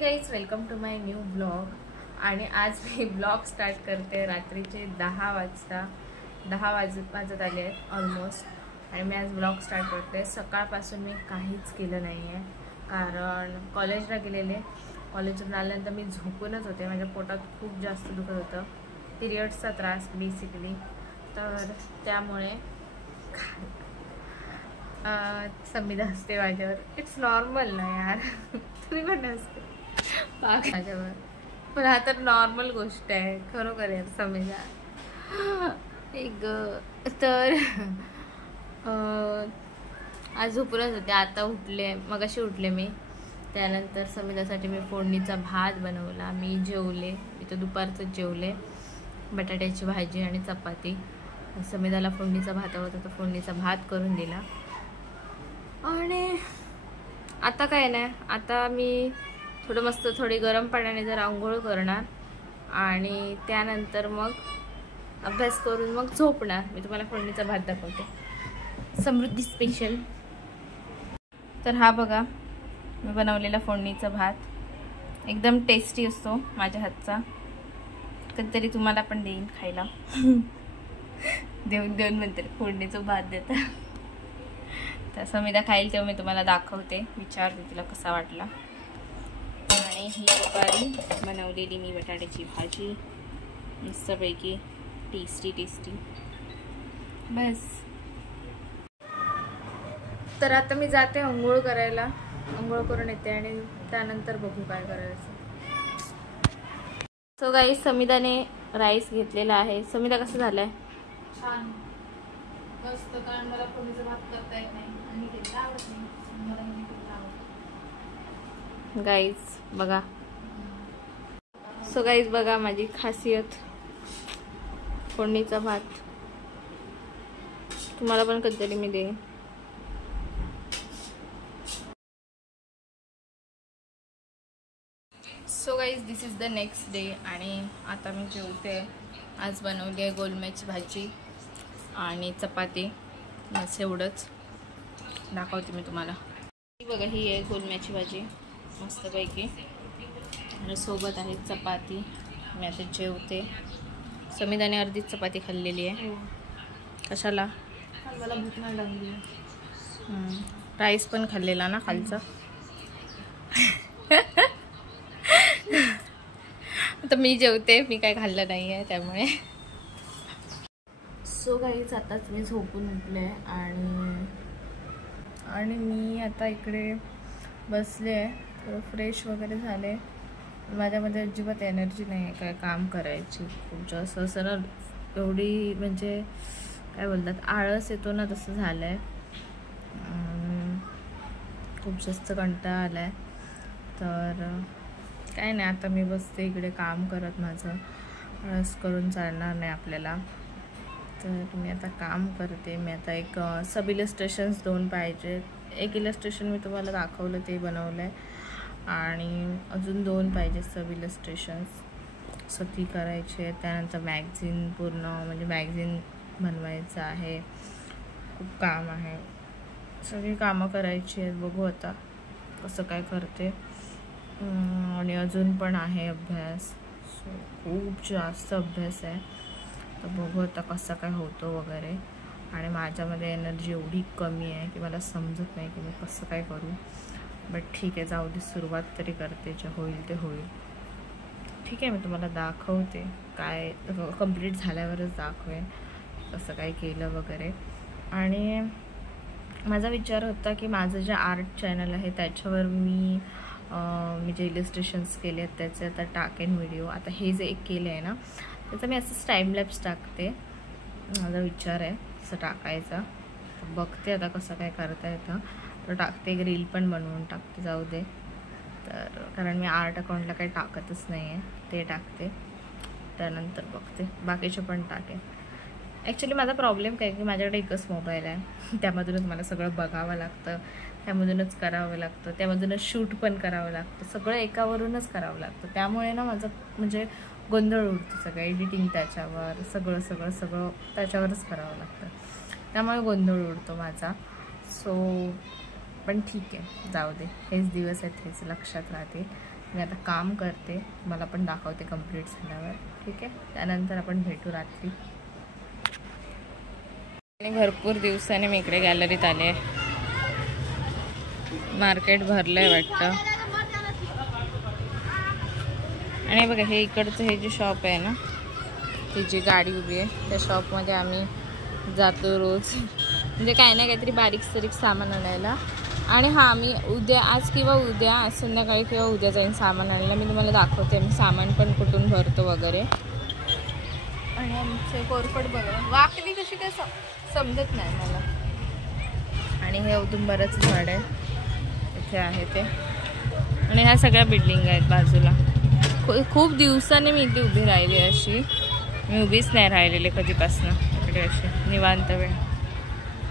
Guys, welcome to my new blog. आणि आज मी blog start करते रात्रीचे 10 वाजत आले आहेत ऑलमोस्ट. आणि मी आज ब्लॉग स्टार्ट करते. सकाळपासून मी काहीच केलं नाही आहे, कारण कॉलेजला गेलेले. कॉलेजवरून आल्यानंतर मी झोपूनच होते. माझ्या पोटात खूप जास्त दुखत होतं, पिरियड्सचा त्रास बेसिकली. तर त्यामुळे संमिदा असते माझ्यावर. इट्स नॉर्मल ना यार, तुम्ही पण असते माझ्यावर, पण हा तर नॉर्मल गोष्ट आहे खरोखर यार. संमिदा एक तर आज झोपूनच होते. आता उठले, मगाशी उठले मी. त्यानंतर संमिदासाठी मी फोडणीचा भात बनवला. मी जेवले. मी तर दुपारचंच जेवले. बटाट्याची भाजी आणि चपाती. संमिदाला फोडणीचा भात होता, तर फोडणीचा भात करून दिला. आणि आता काय नाही, आता मी थोडी गरम पाण्याने जर आंघोळ करणार आणि त्यानंतर मग अभ्यास करून मग झोपणार. मी तुम्हाला फोडणीचा भात दाखवते, समृद्धी स्पेशल. तर हा बघा मी बनवलेला फोडणीचा भात. एकदम टेस्टी असतो माझ्या हातचा. कधीतरी तुम्हाला पण देईन खायला. देऊन म्हणते फोडणीचा भात देता. तर संमिदा खाईल तेव्हा मी तुम्हाला दाखवते, विचारते तिला कसा वाटला. आणि ही दुपारी बनवलेली मी बटाट्याची भाजी, मस्तपैकी टेस्टी. बस. तर आता मी जाते अंघोळ करायला. अंघोळ करून येते आणि त्यानंतर बघू काय करायचं. सो गाईस, संमिदाने राईस घेतलेला आहे. संमिदा कसं झालाय? छान, मस्त. कारण मला फोडणीचा भात करता येत नाही आणि ते आवडत नाही. गाईज बघा. सो गाईज बघा माझी खासियत, फोडणीचा भात. तुम्हाला पण कधीतरी मी देईन. So guys, this is the next day. आणि आता मी जेवते. आज बनवली आहे गोलम्याची भाजी आणि चपाती. बस एवढंच. दाखवते मी तुम्हाला. बघा, ही आहे गोलम्याची भाजी मस्तपैकी, आणि सोबत आहे चपाती. मी आता जेवते. संमिदाने अर्धीच चपाती खाल्लेली आहे. कशाला? मला भूक नाही लागली. राईस पण खाल्लेला ना खालचा. आता मी जेवते. मी काय खाल्लं नाही आहे त्यामुळे. सो गाईज, आताच मी झोपून उठले आणि मी आता इकडे बसले आहे. थोडं फ्रेश वगैरे झाले. माझ्यामध्ये अजिबात एनर्जी नाही आहे काय काम करायची. खूप जास्त असं ना, एवढी म्हणजे काय बोलतात, आळस येतो ना, तसं झालं आहे. खूप जास्त कंटाळा आला आहे. तर काय नाही, आता मी बसते इकडे काम करत. माझं आळस करून चालणार नाही आपल्याला. तर मी आता काम करते. मी आता एक सब इलस्ट्रेशन्स 2 पाहिजे. एक इलस्ट्रेशन मी तुम्हाला दाखवलं, ते बनवलं आहे. आणि अजून 2 पाहिजे सब इलस्ट्रेशन्स. सो ती करायची आहे. त्यानंतर मॅगझिन, पूर्ण म्हणजे मॅगझिन बनवायचं आहे. खूप काम आहे, सगळी कामं करायची आहेत. बघू आता कसं काय करते. आणि अजून पण आहे अभ्यास. सो खूप जास्त अभ्यास आहे. तर बघू आता कसं काय होतं वगैरे. आणि माझ्यामध्ये एनर्जी एवढी कमी आहे की मला समजत नाही की मी कसं काय करू. बट ठीक आहे, जाऊ दे, सुरुवात तरी करते. जे होईल ते होईल. ठीक आहे, मी तुम्हाला दाखवते. काय कंप्लीट झाल्यावरच दाखवेन कसं काय केलं वगैरे. आणि माझा विचार होता की माझं जे आर्ट चॅनल आहे त्याच्यावर मी जे इलस्ट्रेशन्स केले आहेत त्याचे आता टाकेन व्हिडिओ. आता हे जे एक केलं आहे ना, त्याचा मी असंच टाईमलॅप्स टाकते. माझा विचार आहे असं टाकायचा. बघते आता कसं काय करता येतं. तर टाकते, एक रील पण बनवून टाकते. जाऊ दे. तर कारण मी आर्ट अकाउंटला काही टाकतच नाही आहे, ते टाकते. त्यानंतर बघते बाकीचे पण टाकेन. ॲक्च्युली माझा प्रॉब्लेम काय की माझ्याकडे एकच मोबाईल आहे. त्यामधूनच मला सगळं बघावं लागतं, त्यामधूनच करावं लागतं, त्यामधूनच शूट पण करावं लागतं. सगळं एकावरूनच करावं लागतं. त्यामुळे ना माझं म्हणजे गोंधळ उडतो. सगळं एडिटिंग त्याच्यावर, सगळं त्याच्यावरच करावं लागतं. त्यामुळे गोंधळ उडतो माझा. सो पण ठीक आहे, जाऊ दे. हेच दिवस आहेत, हेच लक्षात राहतील. मी आता काम करते, मला पण दाखवते कंप्लीट झाल्यावर, ठीक आहे. त्यानंतर आपण भेटू रात्री. आणि भरपूर दिवसाने मी इकडे गॅलरीत आले. मार्केट भरलंय वाटतं. आणि बघा हे इकडचं हे जे शॉप आहे ना, ती जी गाडी उभी आहे त्या शॉपमध्ये आम्ही जातो रोज, म्हणजे काही ना काहीतरी बारीक सारीक सामान आणायला. आणि हां, मी उद्या, आज किंवा उद्या, आज संध्याकाळी किंवा उद्या जाईन सामान आणायला. मी तुम्हाला दाखवते आम्ही सामान पण कुठून भरतो वगैरे. आणि आमचे कोरफड बघा वाकली कशी काय समजत नाही मला. आणि हे औदुंबराचं झाड आहे इथे आहे ते. आणि ह्या सगळ्या बिल्डिंग आहेत बाजूला. खूप दिवसाने मी इथे उभी राहिली, अशी मी उभीच नाही राहिलेले कधीपासून इकडे अशी निवांत वेळ.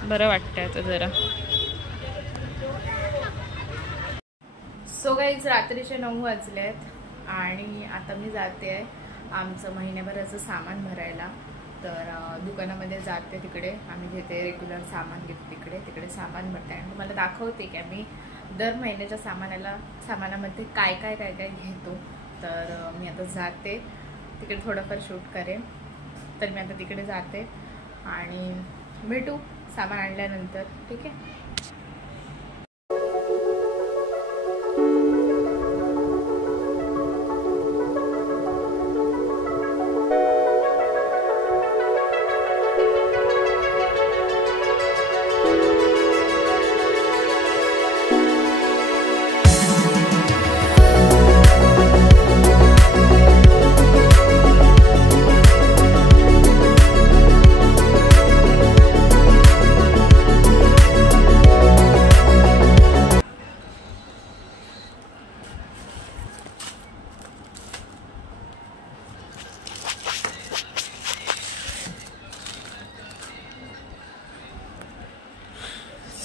बरं वाटतं आता जरा. सो गाईज रात्रीचे 9 वाजलेत आणि आता मी जाते आहे आमचं महिन्याभराचं सामान भरायला. तर दुकानामध्ये जाते, तिकडे आम्ही घेते रेग्युलर सामान, घेते तिकडे सामान भरते आणि तुम्हाला दाखवते की आम्ही दर महिन्याच्या सामानामध्ये काय काय घेतो. तर मी आता जाते तिकडे, थोडंफार शूट करेन. तर मी आता तिकडे जाते आणि भेटू सामान आणल्यानंतर, ठीक आहे.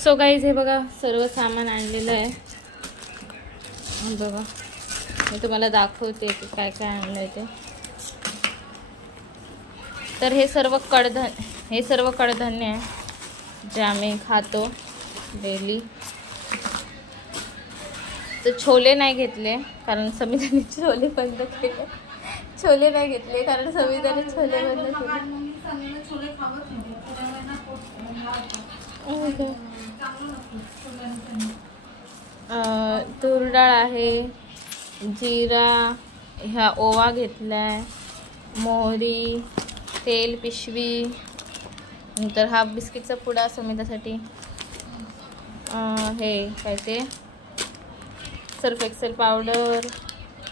सो गाईज हे बघा सर्व सामान आणलेलं आहे. बघा मी तुम्हाला दाखवते की काय काय आणलं आहे ते. तर हे सर्व कडधान्य आहे जे आम्ही खातो डेली. तर छोले नाही घेतले कारण समिधाने छोले बंद केले. छोले नाही घेतले कारण समिधाने छोले बंद केले. तूर डाळ आहे, जिरा, ह्या ओवा घेतलाय, मोहरी, तेल पिशवी, नंतर हा बिस्किटचा पुडा समिधासाठी, हे काय ते सर्फ एक्सेल पावडर,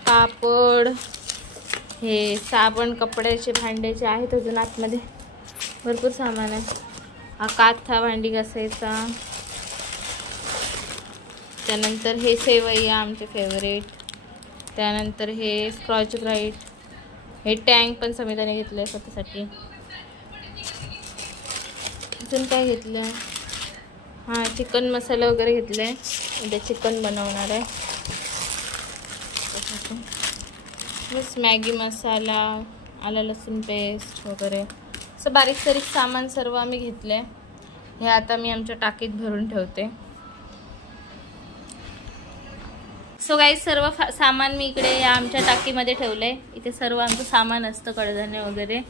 कापड, हे साबण, कपड्याचे भांड्याचे आहेत अजून आतमध्ये भरपूर सामान आहे. हा काथा भांडी घासायचा. त्यानंतर हे सेवैया आमचे फेवरेट. त्यानंतर हे स्कॉच ब्राईट, हे टँक पण समिधाने घेतलं आहे स्वतःसाठी. अजून काय घेतलं आहे, हां चिकन मसाला वगैरे घेतला आहे, उद्या चिकन बनवणार आहे. बस मॅगी मसाला, आलं लसूण पेस्ट वगैरे असं बारीक सारीक सामान सर्व आम्ही घेतलं आहे. हे आता मी आमच्या टाकीत भरून ठेवते. सो गाईज सर्व सामान मी इकडे या आमच्या टाकीमध्ये ठेवलं आहे. इथे सर्व आमचं सामान असतं, कडधान्य वगैरे,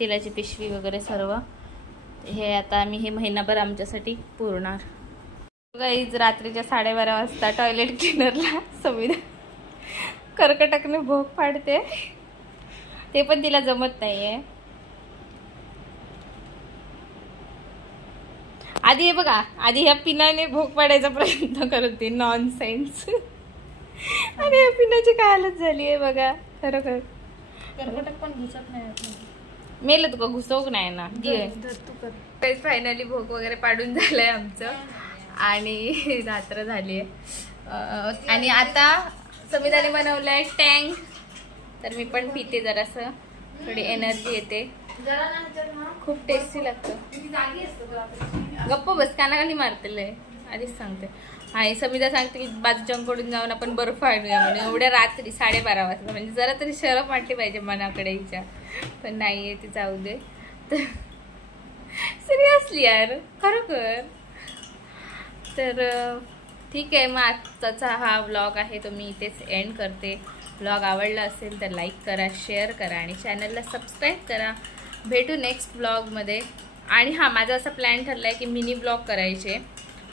तेलाची पिशवी वगैरे सर्व. हे आता आम्ही हे महिनाभर आमच्यासाठी पुरणार. गाईज रात्रीच्या 12:30 वाजता टॉयलेट क्लिनरला समिधा कर्कटकने भोग पाडते. ते पण तिला जमत नाहीये. आधी हे बघा, आधी ह्या पिनाने भोग पाडायचा प्रयत्न करते, नॉनसेन्स. आणि ह्या पिनाची काय हालत झाली आहे बघा, खरोखर. कर्कटक पण घुसत नाही, मेलं तुका घुसवक नाही ना. फायनली भोग वगैरे पाडून झालंय आमचं आणि रात्र झाली आहे. आणि आता समिधाने बनवलंय टँक. तर मी पण पिते, जरासं थोडी एनर्जी येते. खूप टेस्टी लागतं. गप्प बस, कानाखाली मारतेलंय आधीच सांगते. आणि समिधा सांगते की बाजूच्याकडून जाऊन आपण बर्फ आणूया म्हणून एवढ्या रात्री 12:30 वाजता. म्हणजे जरा तरी शरम वाटली पाहिजे मनाकडे हिच्या, पण नाहीये ती, जाऊ दे. तर सिरियसली यार, खरोखर. तर ठीक आहे, मग आजचा हा व्लॉग आहे तो मी इथेच एंड करते. व्लॉग आवडला असेल तर लाईक करा, शेअर करा आणि चॅनलला सबस्क्राईब करा. भेटू नेक्स्ट व्लॉगमध्ये. आणि हां, माझा असा प्लॅन ठरला आहे की मिनी ब्लॉग करायचे,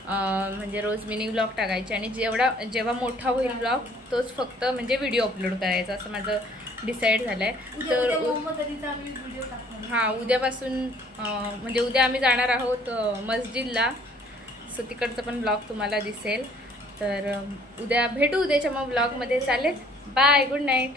म्हणजे रोज मिनी ब्लॉग टाकायचे आणि जेव्हा मोठा होईल ब्लॉग तोच फक्त म्हणजे व्हिडिओ अपलोड करायचा असं माझं डिसाईड झालं आहे. तर हां, उद्यापासून म्हणजे उद्या आम्ही जाणार आहोत मस्जिदला, सो तिकडचं पण ब्लॉग तुम्हाला दिसेल. तर उद्या भेटू, उद्याच्या मग ब्लॉगमध्ये. चालेल, बाय, गुड नाईट.